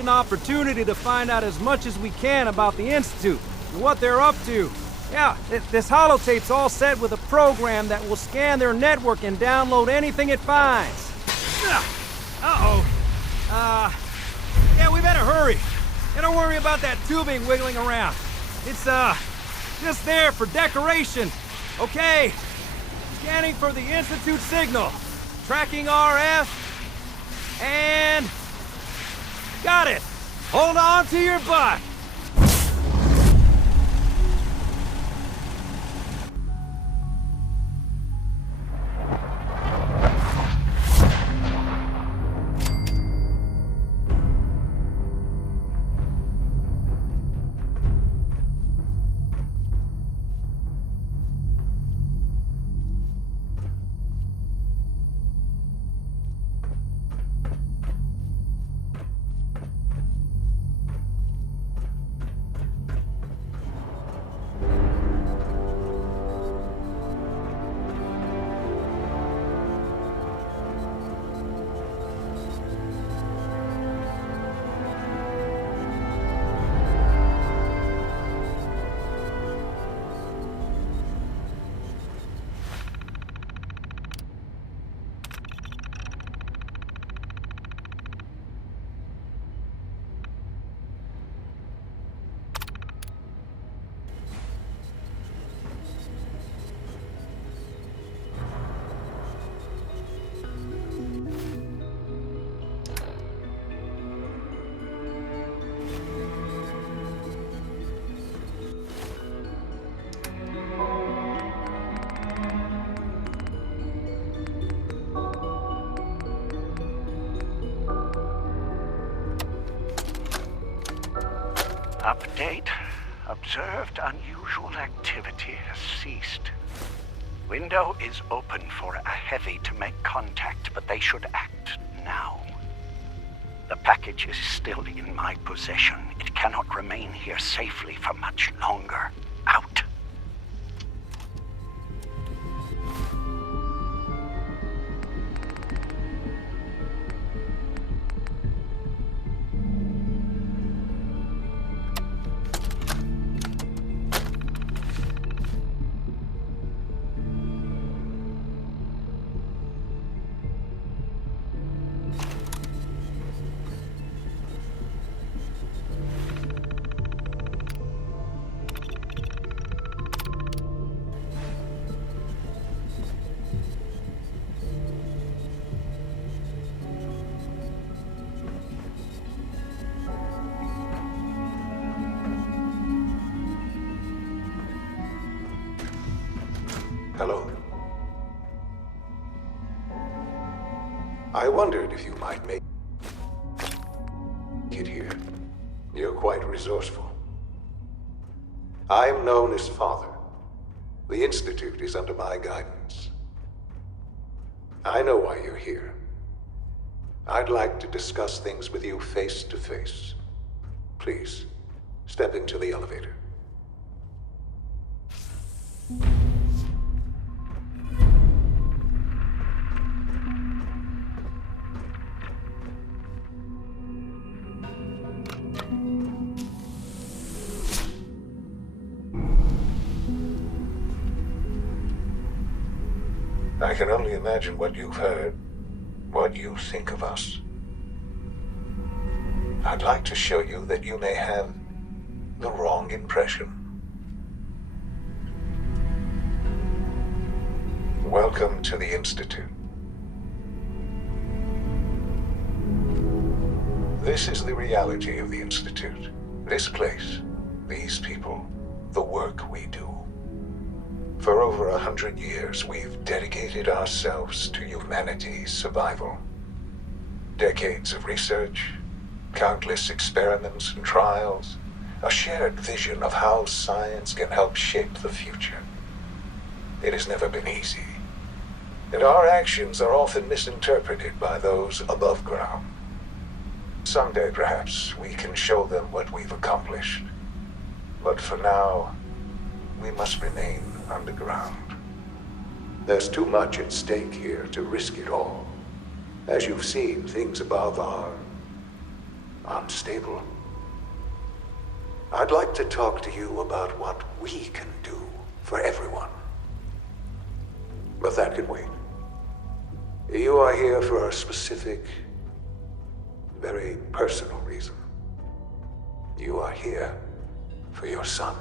an opportunity to find out as much as we can about the Institute and what they're up to. Yeah, this holotape's all set with a program that will scan their network and download anything it finds. Uh-oh. Yeah, we better hurry. And don't worry about that tubing wiggling around. It's, just there for decoration. Okay. Scanning for the Institute signal. Tracking RF. And... got it. Hold on to your butt. Update. Observed unusual activity has ceased. Window is open for a heavy to make contact, but they should act now. The package is still in my possession. It cannot remain here safely for much longer. Out. Hello. I wondered if you might make it here. You're quite resourceful. I'm known as Father. The Institute is under my guidance. I know why you're here. I'd like to discuss things with you face to face. Please, step into the elevator. I can only imagine what you've heard, what you think of us. I'd like to show you that you may have the wrong impression. Welcome to the Institute. This is the reality of the Institute. This place, these people, the work we do. For over 100 years, we've dedicated ourselves to humanity's survival. Decades of research, countless experiments and trials, a shared vision of how science can help shape the future. It has never been easy, and our actions are often misinterpreted by those above ground. Someday, perhaps, we can show them what we've accomplished. But for now, we must remain underground. There's too much at stake here to risk it all. As you've seen, things above unstable. I'd like to talk to you about what we can do for everyone. But that can wait. You are here for a specific, very personal reason. You are here for your son.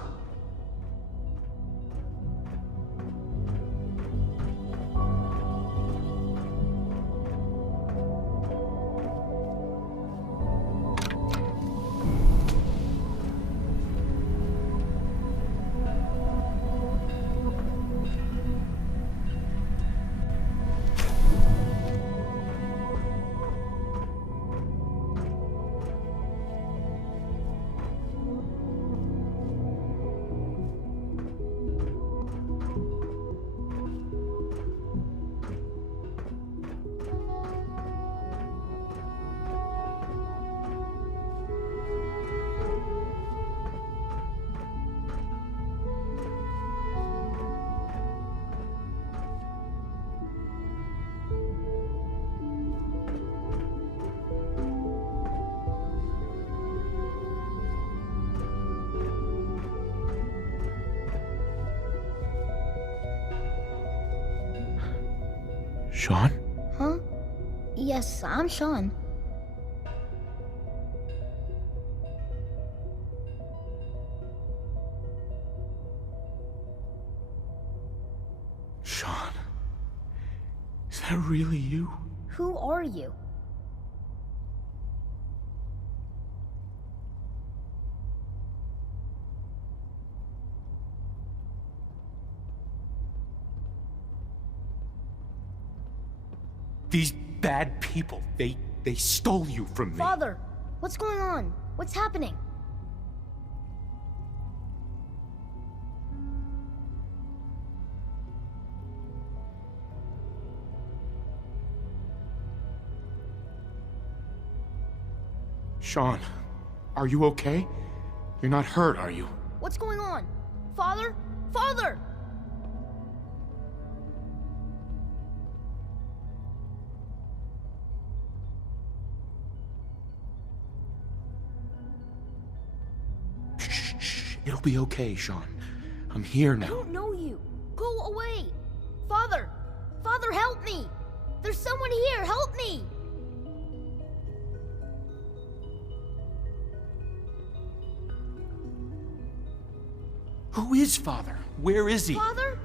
Sean? Huh? Yes, I'm Sean. Sean? Is that really you? Who are you? These bad people, they stole you from me. Father, what's going on? What's happening? Sean, are you okay? You're not hurt, are you? What's going on? Father? Father! Shh. It'll be okay, Sean. I'm here I now. don't know you. Go away. Father! Father, help me! There's someone here, help me! Who is Father? Where is he? Father?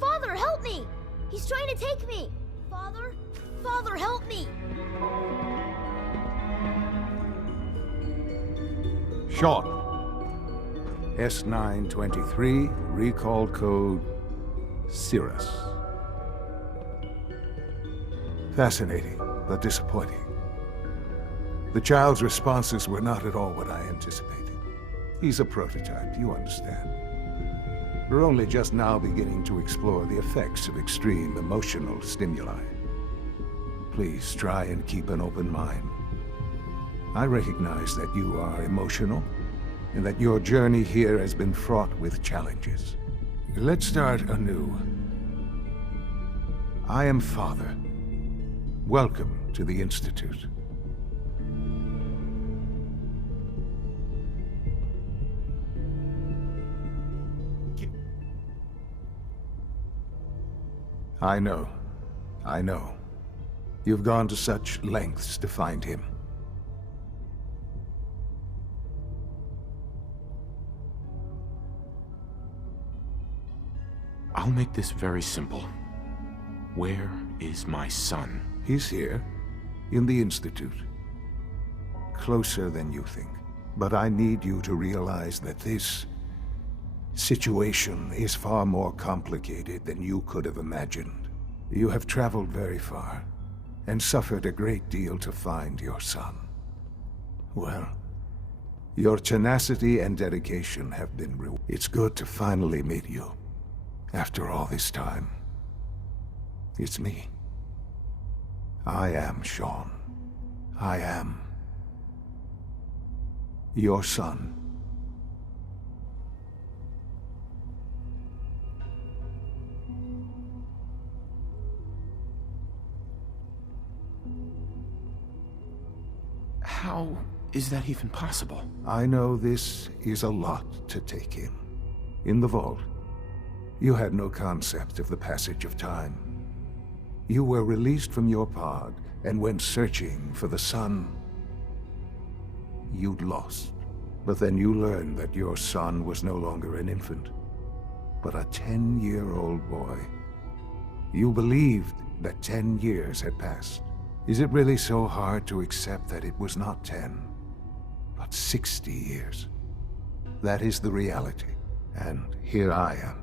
Father, help me! He's trying to take me! Father? Father, help me! Sean. S923, recall code Cirrus. Fascinating, but disappointing. The child's responses were not at all what I anticipated. He's a prototype, you understand. We're only just now beginning to explore the effects of extreme emotional stimuli. Please try and keep an open mind. I recognize that you are emotional, and that your journey here has been fraught with challenges. Let's start anew. I am Father. Welcome to the Institute. I know. You've gone to such lengths to find him. I'll make this very simple. Where is my son? He's here, in the Institute. Closer than you think. But I need you to realize that this situation is far more complicated than you could have imagined. You have traveled very far, and suffered a great deal to find your son. Well, your tenacity and dedication have been rewarded. It's good to finally meet you. After all this time, it's me. I am Sean. I am your son. How is that even possible? I know this is a lot to take in. In the vault, you had no concept of the passage of time. You were released from your pod and went searching for the son you'd lost. But then you learned that your son was no longer an infant, but a 10-year-old boy. You believed that 10 years had passed. Is it really so hard to accept that it was not 10, but 60 years? That is the reality, and here I am,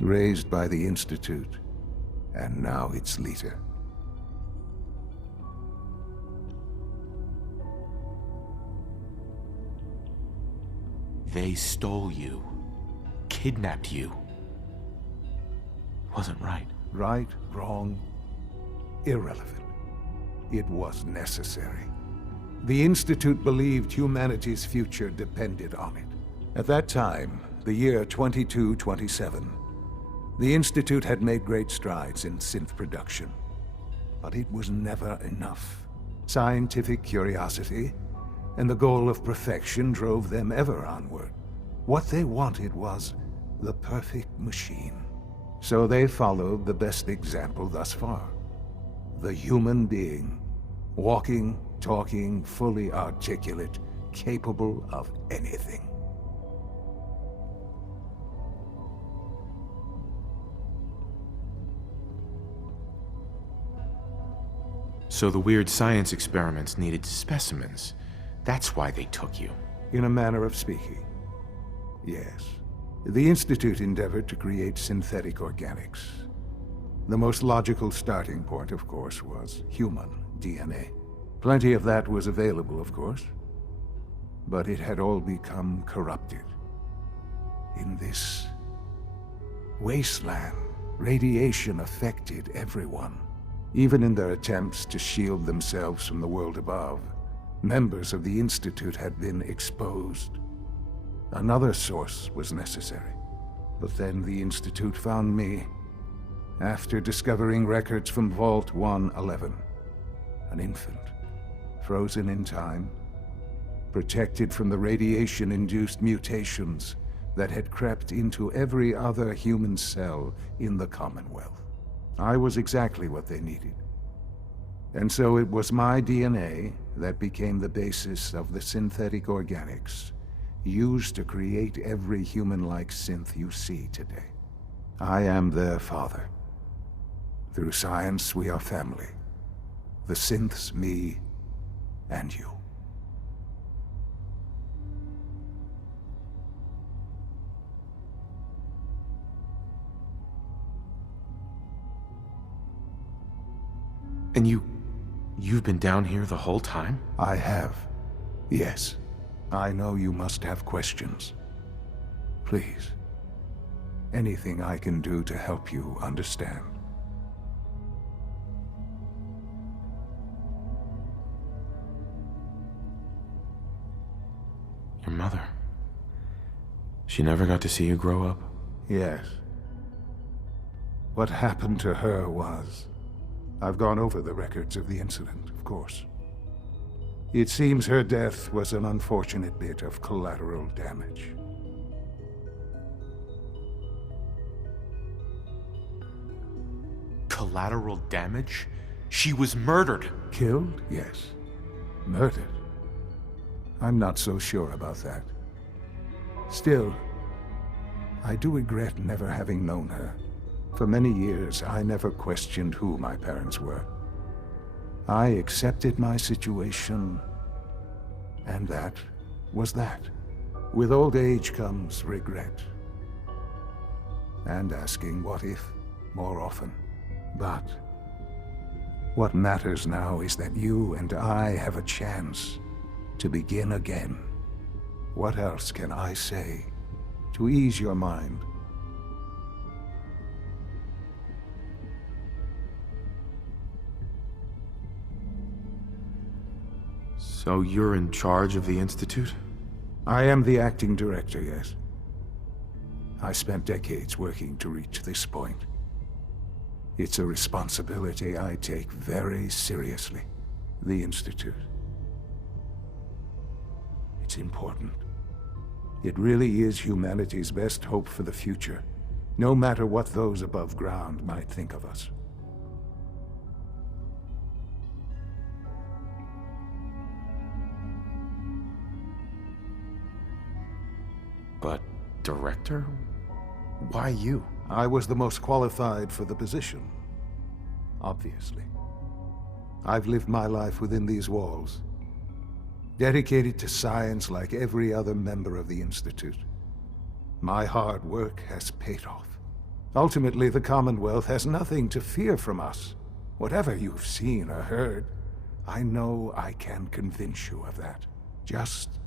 raised by the Institute, and now its leader. They stole you, kidnapped you. Wasn't right. Right, wrong, irrelevant. It was necessary. The Institute believed humanity's future depended on it. At that time, the year 2227, the Institute had made great strides in synth production. But it was never enough. Scientific curiosity and the goal of perfection drove them ever onward. What they wanted was the perfect machine. So they followed the best example thus far. The human being. Walking, talking, fully articulate, capable of anything. So the weird science experiments needed specimens. That's why they took you. In a manner of speaking, yes. The Institute endeavored to create synthetic organics. The most logical starting point, of course, was human DNA. Plenty of that was available, of course, but it had all become corrupted. In this wasteland, radiation affected everyone. Even in their attempts to shield themselves from the world above, members of the Institute had been exposed. Another source was necessary. But then the Institute found me, after discovering records from Vault 111. An infant, frozen in time, protected from the radiation-induced mutations that had crept into every other human cell in the Commonwealth. I was exactly what they needed. And so it was my DNA that became the basis of the synthetic organics used to create every human-like synth you see today. I am their father. Through science, we are family. The synths, me, and you. And you've been down here the whole time? I have. Yes. I know you must have questions. Please. Anything I can do to help you understand. Your mother. She never got to see you grow up? Yes. What happened to her was... I've gone over the records of the incident, of course. It seems her death was an unfortunate bit of collateral damage. Collateral damage? She was murdered! Killed? Yes. Murdered? I'm not so sure about that. Still, I do regret never having known her. For many years, I never questioned who my parents were. I accepted my situation, and that was that. With old age comes regret. And asking what if more often. But what matters now is that you and I have a chance to begin again. What else can I say to ease your mind? So you're in charge of the Institute? I am the acting director, yes. I spent decades working to reach this point. It's a responsibility I take very seriously. The Institute. what's important. It really is humanity's best hope for the future, no matter what those above ground might think of us. But, Director? Why you? I was the most qualified for the position, obviously. I've lived my life within these walls, dedicated to science like every other member of the Institute. My hard work has paid off. Ultimately, the Commonwealth has nothing to fear from us. Whatever you've seen or heard, I know I can convince you of that. Just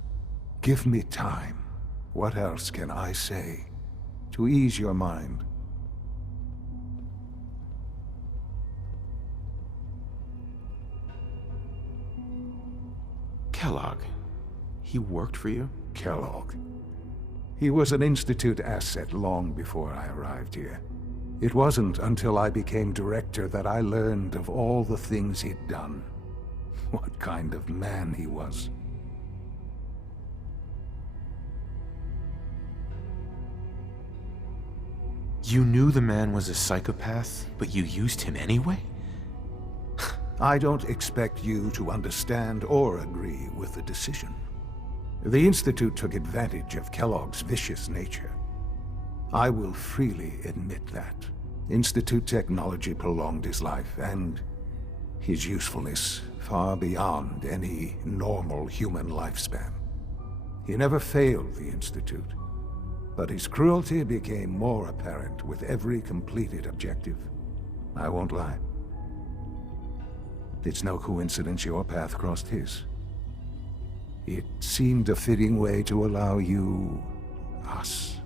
give me time. What else can I say to ease your mind? Kellogg. He worked for you? Kellogg. He was an Institute asset long before I arrived here. It wasn't until I became director that I learned of all the things he'd done. What kind of man he was. You knew the man was a psychopath, but you used him anyway? I don't expect you to understand or agree with the decision. The Institute took advantage of Kellogg's vicious nature. I will freely admit that. Institute technology prolonged his life, and his usefulness far beyond any normal human lifespan. He never failed the Institute, but his cruelty became more apparent with every completed objective. I won't lie. It's no coincidence your path crossed his. It seemed a fitting way to allow you, us,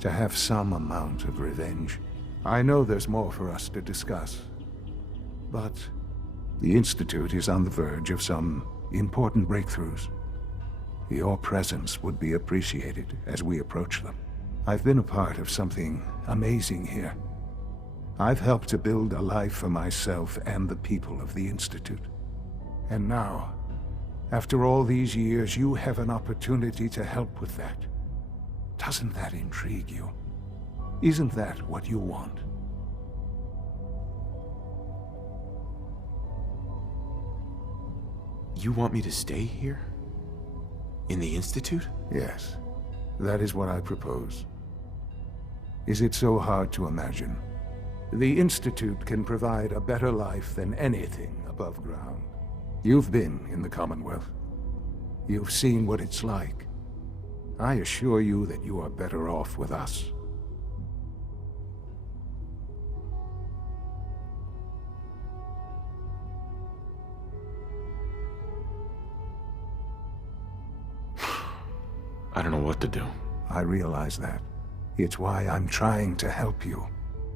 to have some amount of revenge. I know there's more for us to discuss, but the Institute is on the verge of some important breakthroughs. Your presence would be appreciated as we approach them. I've been a part of something amazing here. I've helped to build a life for myself and the people of the Institute. And now, after all these years, you have an opportunity to help with that. Doesn't that intrigue you? Isn't that what you want? You want me to stay here? In the Institute? Yes, that is what I propose. Is it so hard to imagine? The Institute can provide a better life than anything above ground. You've been in the Commonwealth. You've seen what it's like. I assure you that you are better off with us. I don't know what to do. I realize that. It's why I'm trying to help you.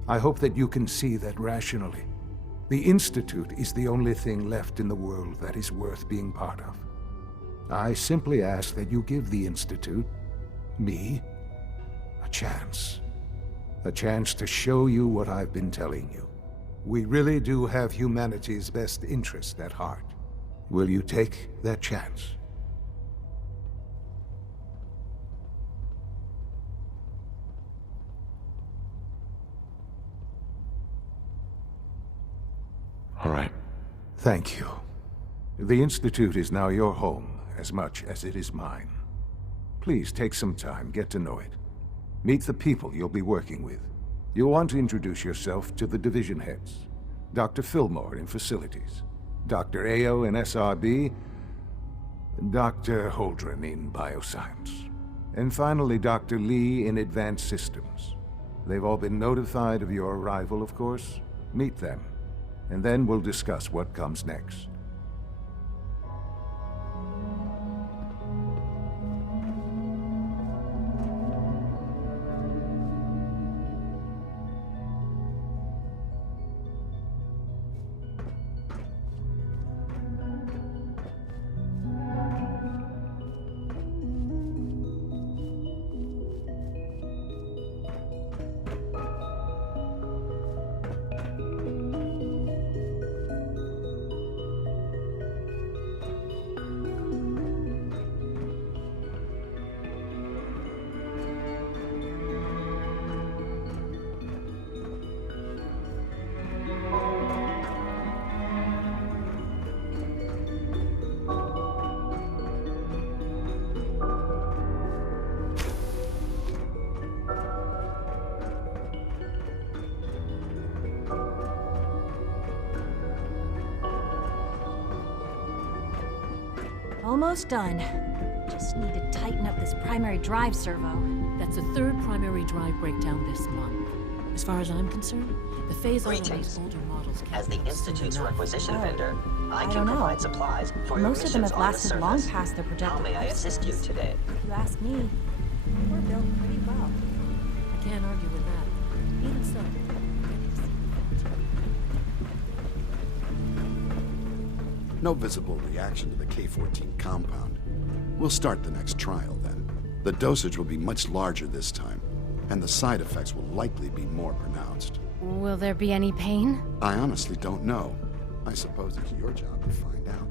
I hope that you can see that rationally. The Institute is the only thing left in the world that is worth being part of. I simply ask that you give the Institute, me, a chance. A chance to show you what I've been telling you. We really do have humanity's best interest at heart. Will you take that chance? All right. Thank you. The Institute is now your home as much as it is mine. Please take some time, get to know it. Meet the people you'll be working with. You'll want to introduce yourself to the division heads. Dr. Fillmore in Facilities, Dr. Ayo in SRB, Dr. Holdren in Bioscience, and finally Dr. Lee in Advanced Systems. They've all been notified of your arrival, of course. Meet them, and then we'll discuss what comes next. Almost done. Just need to tighten up this primary drive servo. That's the third primary drive breakdown this month. As far as I'm concerned, the phase on these older models can't As the be Institute's enough. requisition vendor, I don't can know. provide supplies for your Most of them missions have on the lasted long surface. past their projected How may I assist you lifespans. today? If you ask me, we're built pretty well. I can't argue with that. Even so, No visible reaction to the K-14 compound. We'll start the next trial then. The dosage will be much larger this time, and the side effects will likely be more pronounced. Will there be any pain? I honestly don't know. I suppose it's your job to find out.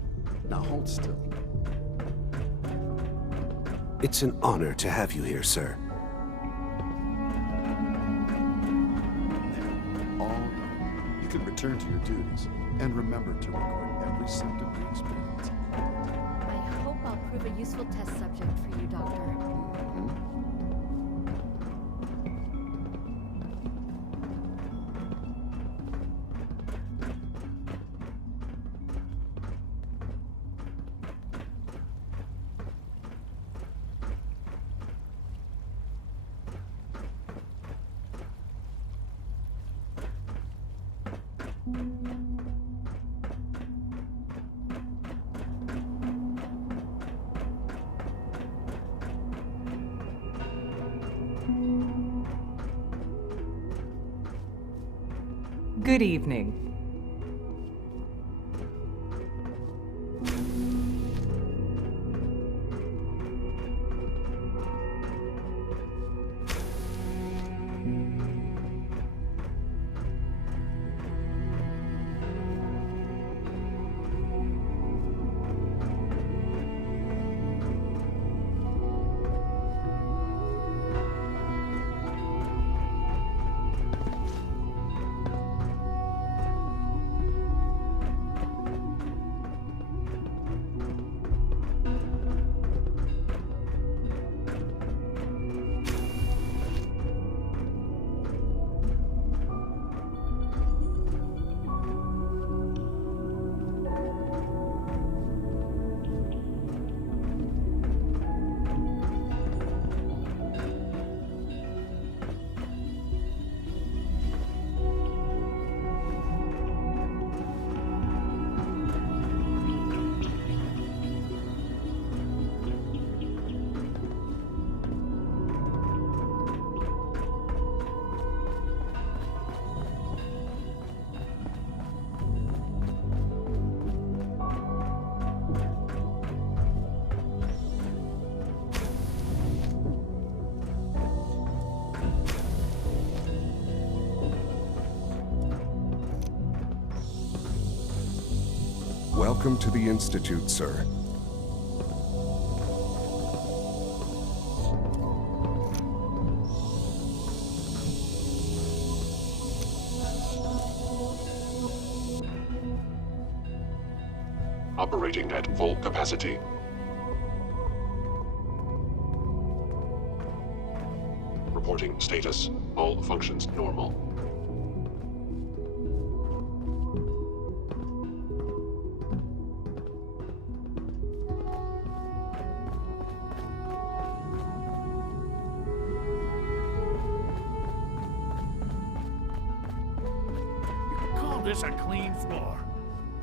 Now hold still. It's an honor to have you here, sir. All done. You can return to your duties, and remember to record every symptom you experience. I hope I'll prove a useful test subject for you, Doctor. Good evening. Welcome to the Institute, sir. Operating at full capacity. Reporting status. All functions normal. Call this a clean floor?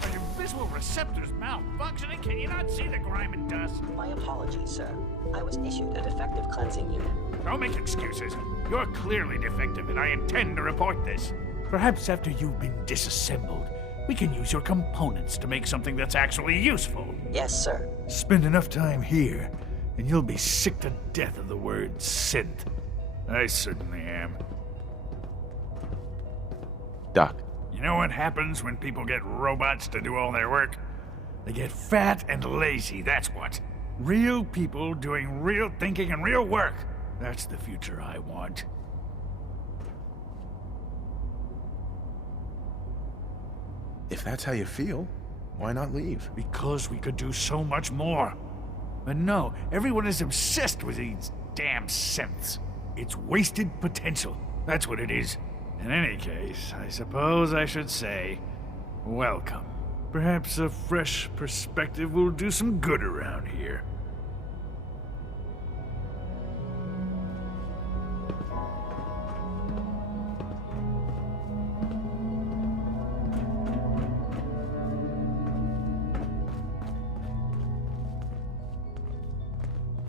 Are your visual receptors malfunctioning? Can you not see the grime and dust? My apologies, sir. I was issued a defective cleansing unit. Don't make excuses. You're clearly defective, and I intend to report this. Perhaps after you've been disassembled, we can use your components to make something that's actually useful. Yes, sir. Spend enough time here, and you'll be sick to death of the word synth. I certainly am. Doc. You know what happens when people get robots to do all their work? They get fat and lazy, that's what. Real people doing real thinking and real work. That's the future I want. If that's how you feel, why not leave? Because we could do so much more. But no, everyone is obsessed with these damn synths. It's wasted potential. That's what it is. In any case, I suppose I should say, welcome. Perhaps a fresh perspective will do some good around here.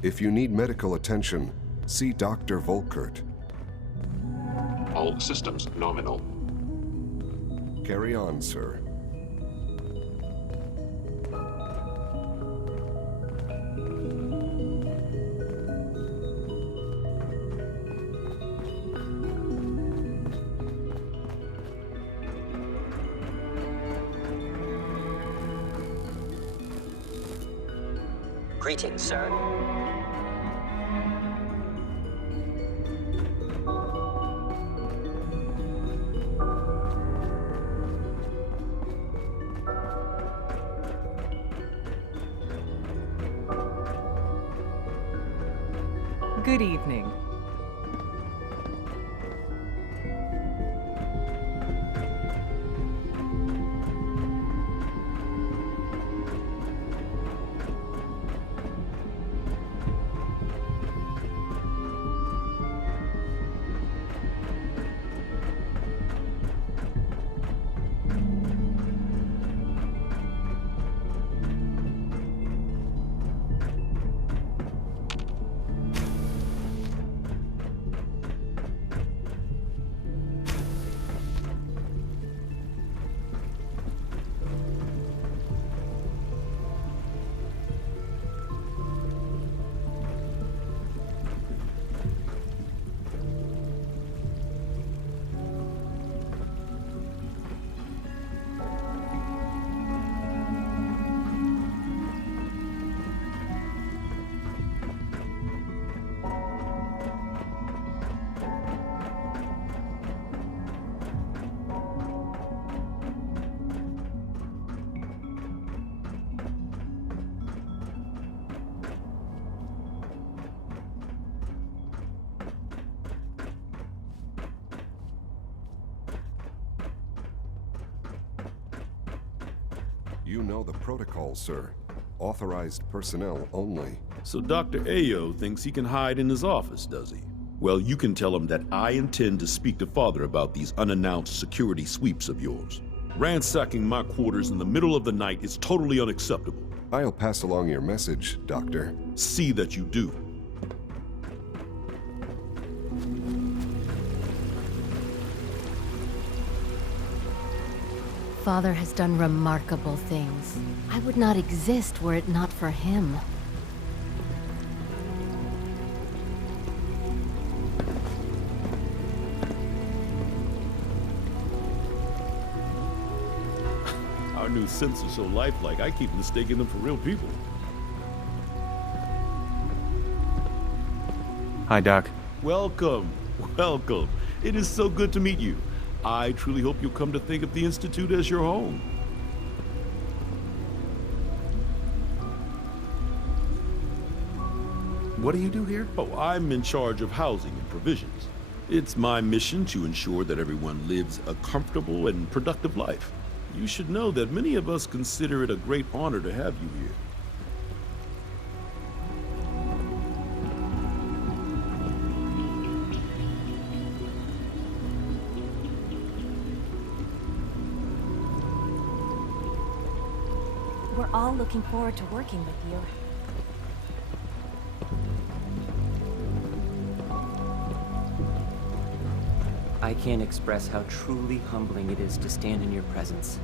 If you need medical attention, see Dr. Volkert. All systems nominal. Carry on, sir. Greetings, sir. Good evening. You know the protocol, sir. Authorized personnel only. So Dr. Ayo thinks he can hide in his office, does he? Well, you can tell him that I intend to speak to Father about these unannounced security sweeps of yours. Ransacking my quarters in the middle of the night is totally unacceptable. I'll pass along your message, Doctor. See that you do. Father has done remarkable things. I would not exist were it not for him. Our new synths are so lifelike, I keep mistaking them for real people. Hi, Doc. Welcome, welcome. It is so good to meet you. I truly hope you'll come to think of the Institute as your home. What do you do here? Oh, I'm in charge of housing and provisions. It's my mission to ensure that everyone lives a comfortable and productive life. You should know that many of us consider it a great honor to have you here. We're all looking forward to working with you. I can't express how truly humbling it is to stand in your presence.